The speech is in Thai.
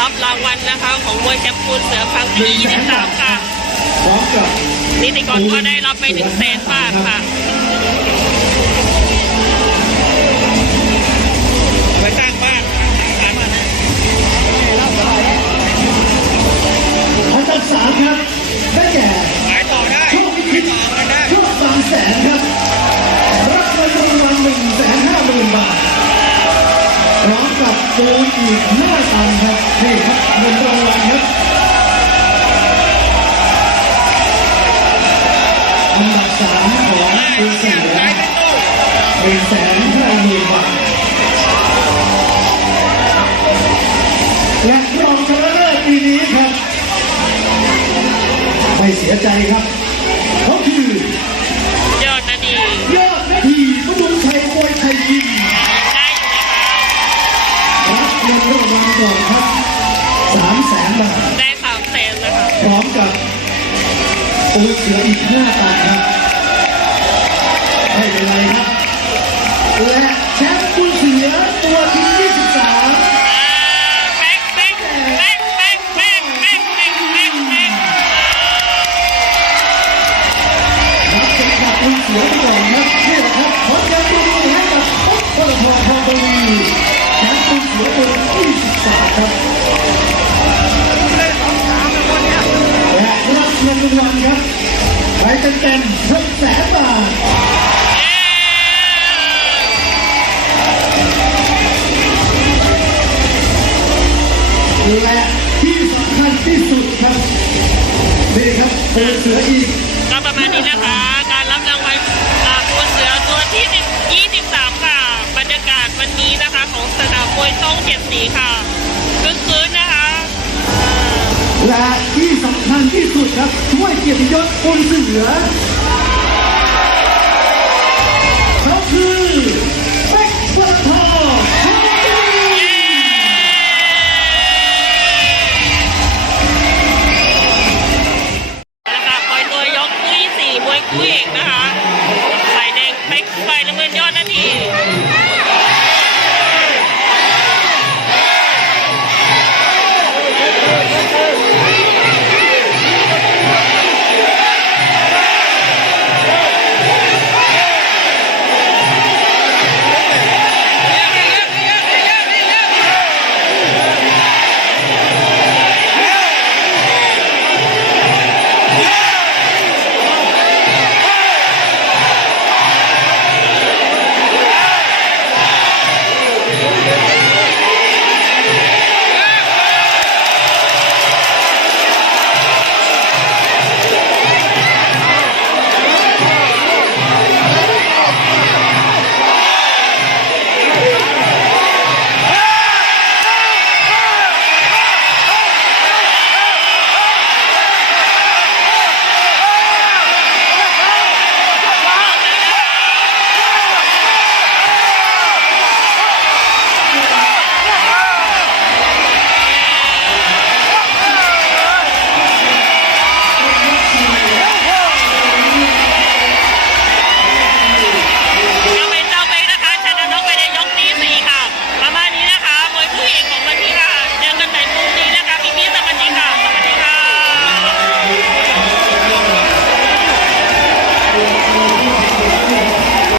วัลนะคะ ของมวยแชมป์ปูนเสือครั้งที่23ค่ะพร้อมกับนิติกรก็ได้รับไป1 0 0 0 0แสนบาทค่ะไปสร้างบ้านขายบ้านนะอันดับสามครับได้แก่ขายต่อได้โชคพิชิตต่อกันได้โชคบางแสนครับรับเงินรางวัลหนึ่งแสนห้าหมื่นบาทพร้อมกับปูนอีกห้าตันครับ นี่ครับเงินรางวัลครับอันดับสามของปูนเสือขายเป็นตู้หนึ่งแสนห้าหมื่นบาทและรองชนะเลิศปีนี้ครับไม่เสียใจครับเขาคือยอดนาดียอดนาทีพดุงชัยมวยไทยยิมได้อยู่นะคะรับเงินรางวัลก่อนครับ พร้อมกับปูเสืออีกห้าตัดครับไม่เป็นไรครับ และแชมป์ปูเสือตัวที่ 23เสือก่อนนะนี่นะครับ หกแสนบาทและที่สำคัญที่สุดครับนี่ครับเป็นเสืออีก ก็ประมาณนี้นะคะ การรับรางวัลอ่าปูเสือตัวที่10 23 ค่ะ บรรยากาศวันนี้นะคะของสนามมวยช่องเจ็ดสีค่ะคึกคืนนะคะและที่สำคัญที่สุดครับช่วยเกียรติยศคนเสือ